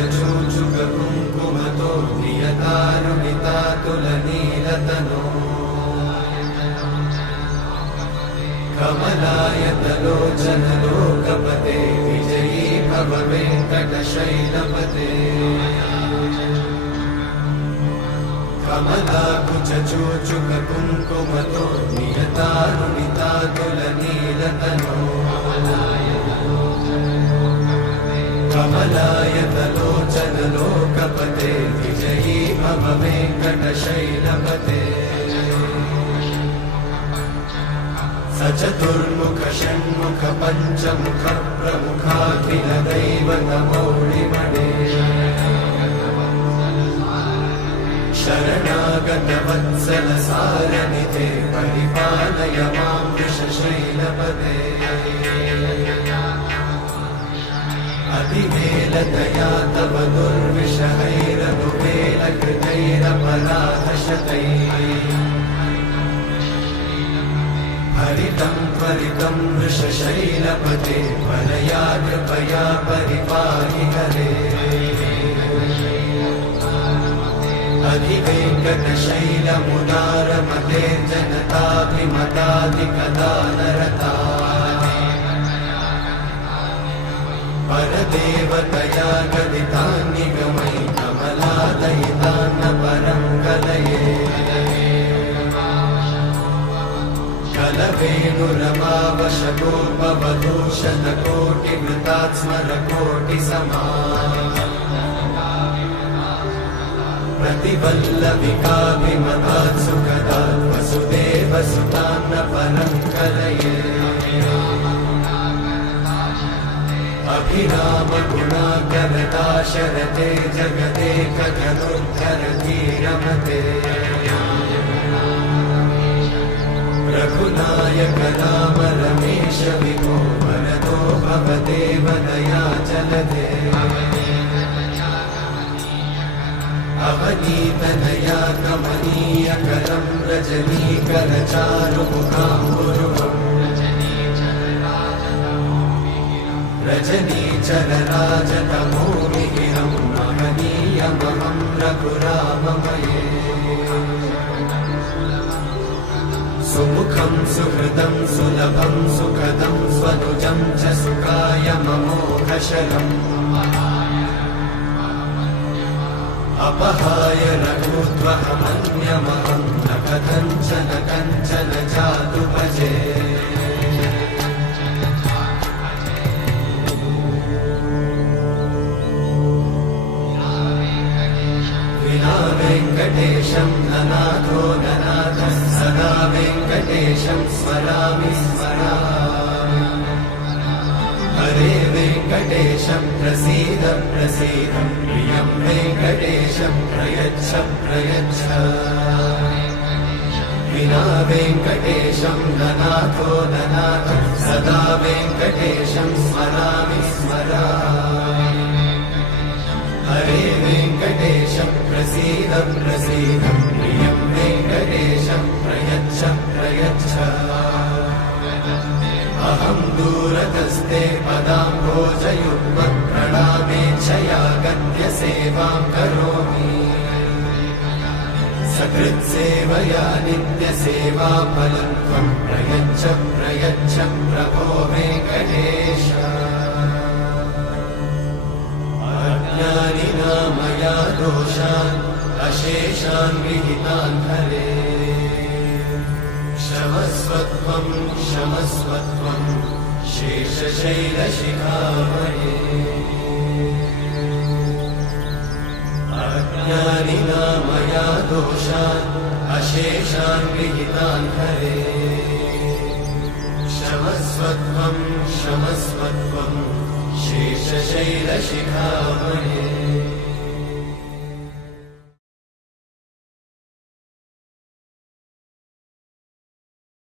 कुचचूचुक कुङ्कुमतो नियतारुणितातुलनीलतनो कमलायतलोचन लोकपते विजयी भव वेङ्कटशैलपते कमलाकुचचूचुक कुङ्कुमतो नियतारुणितातुलनीलतनो कमलायतलोचन लोकपते विजयी भव वेङ्कटशैलपते सचतुर्मुख षण्मुख पञ्चमुख प्रमुखाखिल दैवतमौलिमणे शरणागत वत्सल सारनिधे परिपालय मां वृषशैलपते अतिवेलतया तव दुर्विषहैरनुवेलकृतैरपराधशतैः हरितं त्वरितं वृषशैलपते वरया कृपया परिपाहि हरे अधिवेङ्कटशैलमुदारमते जनताभिमताधिकदानरता परदेवतया गदितान्निगमै कमलादयितान्न परं कलये कलवेणुरमावशतोपवधूशतकोटिवृतात् स्मरकोटिसमा प्रतिवल्लविकाभिमतात् सुखदात् वसुदेवसुतान्न परं कलये अभिरामगुणाकरदाशरथे जगदेकधनुर्धरधीरमते रघुनायक राम रमेश विभो वरदो भवदेव दयाचलधे अवनीतनया कमनीयकरं रजनीकरचारुमुखाम्बुरुहम् रजनीचरराजतमोमिहिरं महनीयमहं रघुराममये सुमुखं सुहृदं सुलभं सुखदं स्वनुजं च सुखायममोघशरम् अपहाय रघुत्वहमन्यमहं न कथञ्चन कञ्चन जातु भजे विना वेङ्कटेशं ननाथो ननाथः सदा वेङ्कटेशं स्मरामि स्मरामि हरे वेङ्कटेशं प्रसीद प्रसीद प्रियं वेङ्कटेशं प्रयच्छ प्रयच्छ विना वेङ्कटेशं ननाथो ननाथः सदा वेङ्कटेशं स्मरामि स्मरामि हरे वेङ्कटेशं प्रसीद प्रसीद प्रियं वेङ्कटेशं प्रयच्छ प्रयच्छ अहं दूरतस्ते पदाम्भोजयुग्मं प्रणामेच्छया गद्य सेवां करोमि सकृत्सेवया नित्यसेवाफलं त्वं प्रयच्छ प्रयच्छ प्रभो वेङ्कटेश अज्ञानिना मया दोषान् अशेषान् विहितान् हरे क्षमस्वत्वं क्षमस्वत्वं शेषशैलशिखामणे अज्ञानिना मया दोषान् अशेषान् विहितान् हरे क्षमस्वत्वं क्षमस्वत्वं शेषशैलशिखामणे